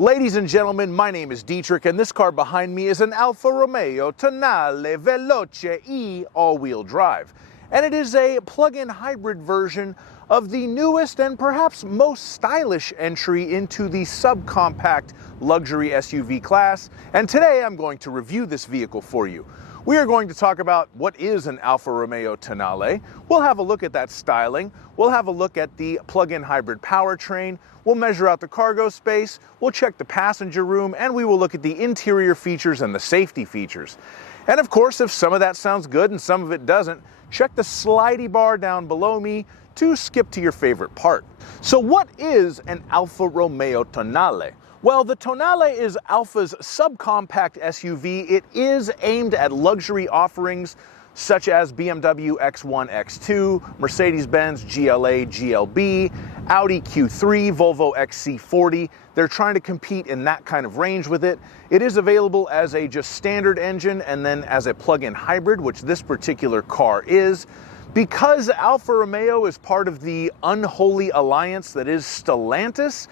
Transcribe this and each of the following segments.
Ladies and gentlemen, my name is Dietrich, and this car behind me is an Alfa Romeo Tonale Veloce E all-wheel drive. And it is a plug-in hybrid version of the newest and perhaps most stylish entry into the subcompact luxury SUV class. And today I'm going to review this vehicle for you. We are going to talk about what is an Alfa Romeo Tonale. We'll have a look at that styling. We'll have a look at the plug-in hybrid powertrain. We'll measure out the cargo space. We'll check the passenger room, and we will look at the interior features and the safety features. And of course, if some of that sounds good and some of it doesn't, check the slidey bar down below me to skip to your favorite part. So what is an Alfa Romeo Tonale? Well, the Tonale is Alfa's subcompact SUV. It is aimed at luxury offerings such as BMW X1, X2, Mercedes-Benz GLA, GLB, Audi Q3, Volvo XC40. They're trying to compete in that kind of range with it. It is available as a just standard engine and then as a plug-in hybrid, which this particular car is. Because Alfa Romeo is part of the unholy alliance that is Stellantis,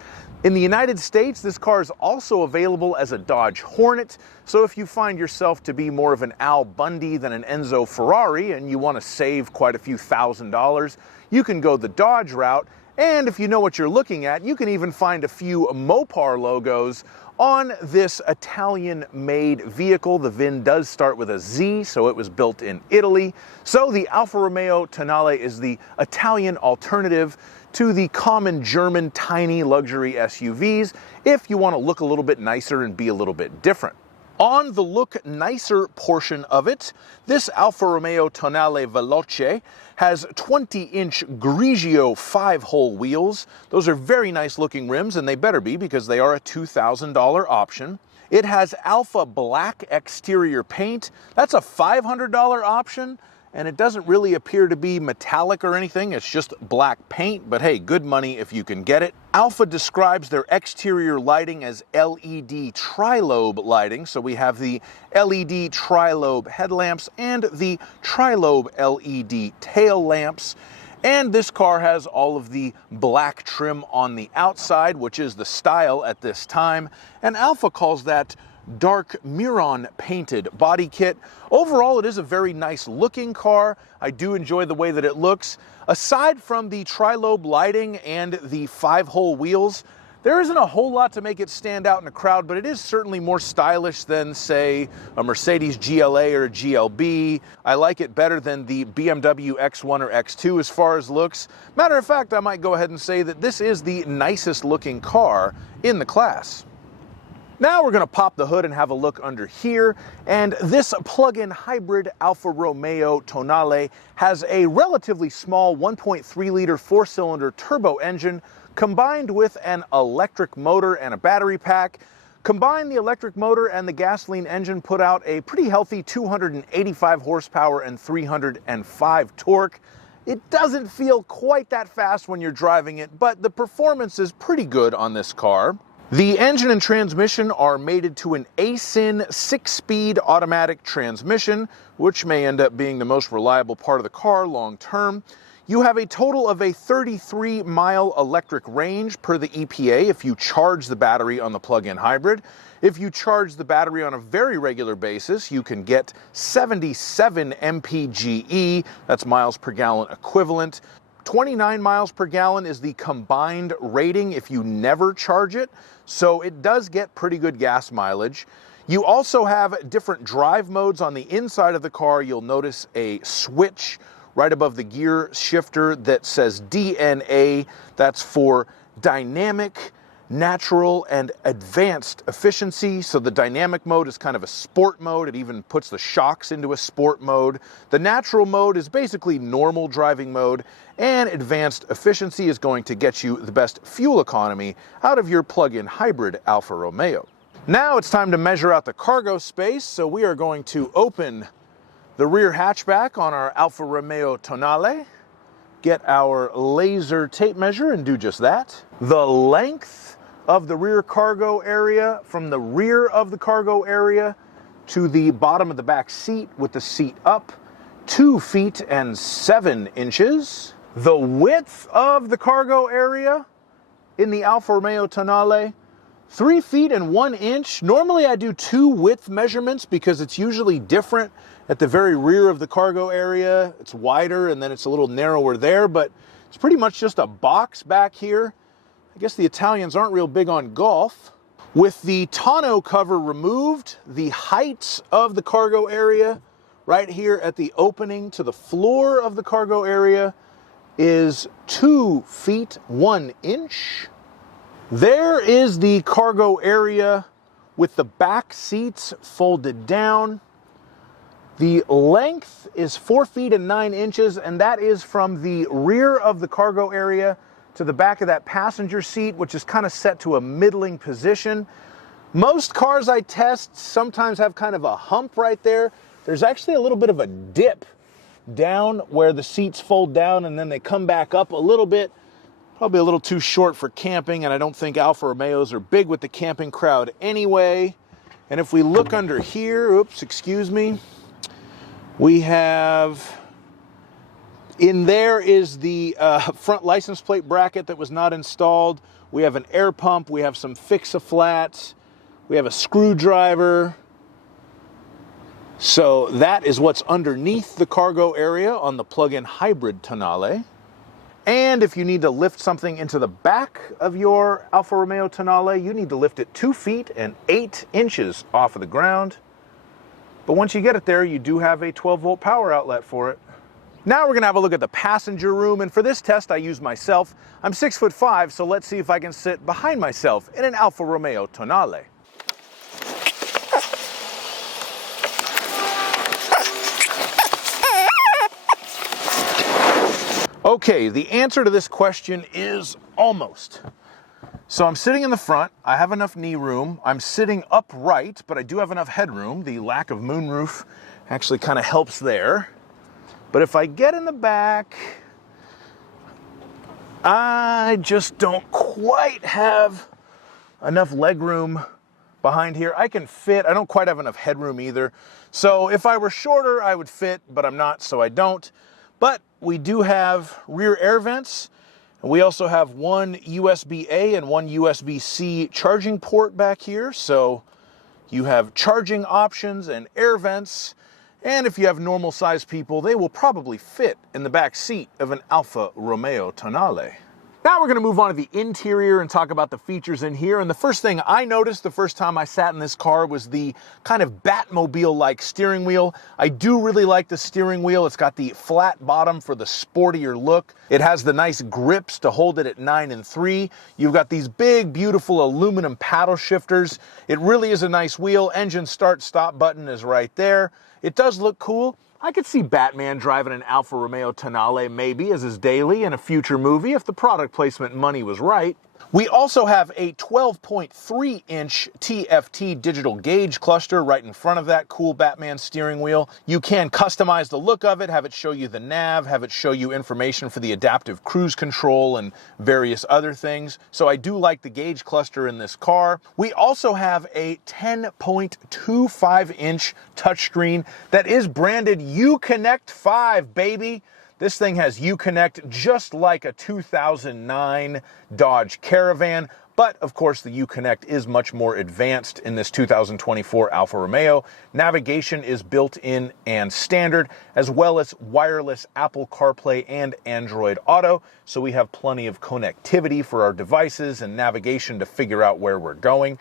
in the United States, this car is also available as a Dodge Hornet. So if you find yourself to be more of an Al Bundy than an Enzo Ferrari and you want to save quite a few $1,000s, you can go the Dodge route. And if you know what you're looking at, you can even find a few Mopar logos on this Italian-made vehicle. The VIN does start with a Z, so it was built in Italy. So the Alfa Romeo Tonale is the Italian alternative to the common German tiny luxury SUVs if you want to look a little bit nicer and be a little bit different. On the look nicer portion of it, this Alfa Romeo Tonale Veloce has 20-inch Grigio 5-hole wheels. Those are very nice looking rims, and they better be because they are a $2,000 option. It has Alfa black exterior paint. That's a $500 option. And it doesn't really appear to be metallic or anything, it's just black paint, but hey, good money if you can get it. Alfa describes their exterior lighting as LED tri-lobe lighting, so we have the LED tri-lobe headlamps and the tri-lobe LED tail lamps. And this car has all of the black trim on the outside, which is the style at this time, and Alfa calls that dark Miron painted body kit. Overall, it is a very nice looking car. I do enjoy the way that it looks. Aside from the tri-lobe lighting and the 5-hole wheels, there isn't a whole lot to make it stand out in a crowd, but it is certainly more stylish than, say, a Mercedes GLA or a GLB. I like it better than the BMW X1 or X2 as far as looks. Matter of fact, I might go ahead and say that this is the nicest looking car in the class. Now we're going to pop the hood and have a look under here, and this plug-in hybrid Alfa Romeo Tonale has a relatively small 1.3-liter 4-cylinder turbo engine combined with an electric motor and a battery pack. Combine the electric motor and the gasoline engine put out a pretty healthy 285 horsepower and 305 torque. It doesn't feel quite that fast when you're driving it, but the performance is pretty good on this car. The engine and transmission are mated to an ASIN 6-speed automatic transmission, which may end up being the most reliable part of the car long term. You have a total of a 33-mile electric range per the EPA if you charge the battery on the plug-in hybrid. If you charge the battery on a very regular basis, you can get 77 mpge, that's miles per gallon equivalent. 29 miles per gallon is the combined rating if you never charge it, so it does get pretty good gas mileage. You also have different drive modes on the inside of the car. You'll notice a switch right above the gear shifter that says DNA. That's for dynamic, natural, and advanced efficiency. So the dynamic mode is kind of a sport mode. It even puts the shocks into a sport mode. The natural mode is basically normal driving mode, and advanced efficiency is going to get you the best fuel economy out of your plug-in hybrid Alfa Romeo. Now it's time to measure out the cargo space, so we are going to open the rear hatchback on our Alfa Romeo Tonale, get our laser tape measure and do just that. The length of the rear cargo area from the rear of the cargo area to the bottom of the back seat with the seat up, 2 feet and 7 inches. The width of the cargo area in the Alfa Romeo Tonale, 3 feet and 1 inch. Normally I do 2 width measurements because it's usually different at the very rear of the cargo area. It's wider and then it's a little narrower there, but it's pretty much just a box back here. I guess the Italians aren't real big on golf. With the tonneau cover removed, the height of the cargo area right here at the opening to the floor of the cargo area is 2 feet 1 inch. There is the cargo area with the back seats folded down. The length is 4 feet and 9 inches, and that is from the rear of the cargo area to the back of that passenger seat, which is kind of set to a middling position. Most cars I test sometimes have kind of a hump right there. There's actually a little bit of a dip down where the seats fold down and then they come back up a little bit. Probably a little too short for camping, and I don't think Alfa Romeos are big with the camping crowd anyway. And if we look under here, oops, excuse me, we have, in there is the front license plate bracket that was not installed. We have an air pump, we have some fix-a-flats, we have a screwdriver. So that is what's underneath the cargo area on the plug-in hybrid Tonale. And if you need to lift something into the back of your Alfa Romeo Tonale, you need to lift it 2 feet and 8 inches off of the ground. But once you get it there, you do have a 12-volt power outlet for it. Now we're gonna have a look at the passenger room, and for this test I use myself. I'm 6'5", so let's see if I can sit behind myself in an Alfa Romeo Tonale. Okay, the answer to this question is almost. So I'm sitting in the front, I have enough knee room, I'm sitting upright, but I do have enough headroom. The lack of moonroof actually kind of helps there. But if I get in the back, I just don't quite have enough leg room behind here. I can fit, I don't quite have enough headroom either. So if I were shorter, I would fit, but I'm not, so I don't. But we do have rear air vents, and we also have one USB-A and one USB-C charging port back here. So you have charging options and air vents. And if you have normal sized people, they will probably fit in the back seat of an Alfa Romeo Tonale. Now we're going to move on to the interior and talk about the features in here. And the first thing I noticed the first time I sat in this car was the kind of Batmobile-like steering wheel. I do really like the steering wheel. It's got the flat bottom for the sportier look. It has the nice grips to hold it at 9 and 3. You've got these big, beautiful aluminum paddle shifters. It really is a nice wheel. Engine start-stop button is right there. It does look cool. I could see Batman driving an Alfa Romeo Tonale maybe as his daily in a future movie if the product placement money was right. We also have a 12.3-inch TFT digital gauge cluster right in front of that cool Batman steering wheel. You can customize the look of it, have it show you the nav, have it show you information for the adaptive cruise control and various other things. So I do like the gauge cluster in this car. We also have a 10.25-inch touchscreen that is branded Uconnect 5, baby. This thing has Uconnect just like a 2009 Dodge Caravan, but of course the Uconnect is much more advanced in this 2024 Alfa Romeo. Navigation is built in and standard, as well as wireless Apple CarPlay and Android Auto, so we have plenty of connectivity for our devices and navigation to figure out where we're going.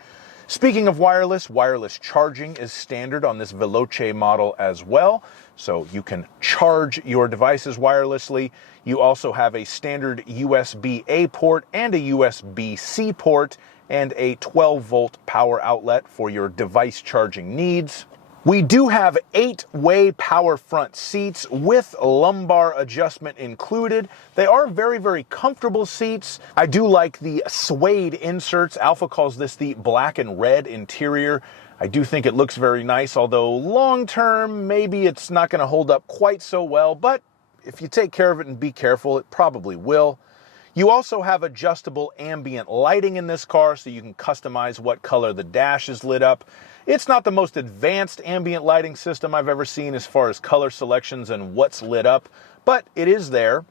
Speaking of wireless, wireless charging is standard on this Veloce model as well. So you can charge your devices wirelessly. You also have a standard USB-A port and a USB-C port and a 12-volt power outlet for your device charging needs. We do have 8-way power front seats with lumbar adjustment included. They are very, very comfortable seats. I do like the suede inserts. Alfa calls this the black and red interior. I do think it looks very nice, although long term, maybe it's not going to hold up quite so well, but if you take care of it and be careful, it probably will. You also have adjustable ambient lighting in this car, so you can customize what color the dash is lit up. It's not the most advanced ambient lighting system I've ever seen as far as color selections and what's lit up, but it is there.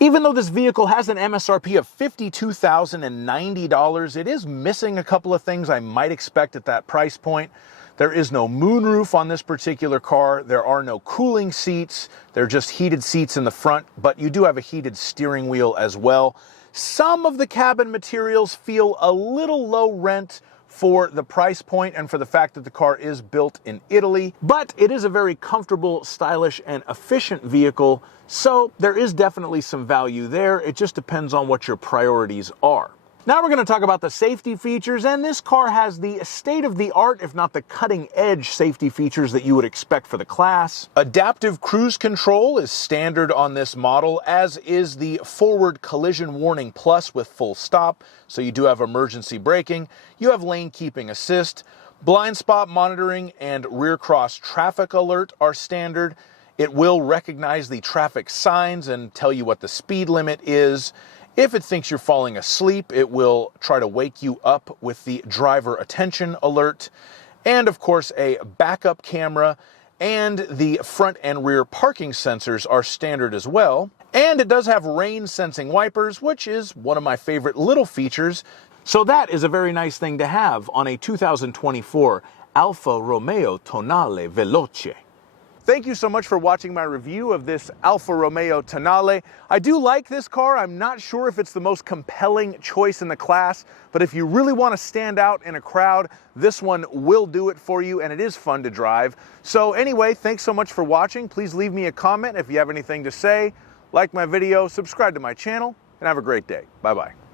Even though this vehicle has an MSRP of $52,090, it is missing a couple of things I might expect at that price point. There is no moonroof on this particular car. There are no cooling seats. They're just heated seats in the front, but you do have a heated steering wheel as well. Some of the cabin materials feel a little low rent for the price point and for the fact that the car is built in Italy, but it is a very comfortable, stylish, and efficient vehicle, so there is definitely some value there. It just depends on what your priorities are. Now we're going to talk about the safety features, and this car has the state-of-the-art, if not the cutting-edge safety features that you would expect for the class. Adaptive cruise control is standard on this model, as is the forward collision warning plus with full stop, so you do have emergency braking. You have lane keeping assist. Blind spot monitoring and rear cross traffic alert are standard. It will recognize the traffic signs and tell you what the speed limit is. If it thinks you're falling asleep, it will try to wake you up with the driver attention alert. And of course, a backup camera and the front and rear parking sensors are standard as well. And it does have rain sensing wipers, which is one of my favorite little features. So that is a very nice thing to have on a 2024 Alfa Romeo Tonale Veloce. Thank you so much for watching my review of this Alfa Romeo Tonale. I do like this car. I'm not sure if it's the most compelling choice in the class, but if you really want to stand out in a crowd, this one will do it for you, and it is fun to drive. So anyway, thanks so much for watching. Please leave me a comment if you have anything to say. Like my video, subscribe to my channel, and have a great day. Bye-bye.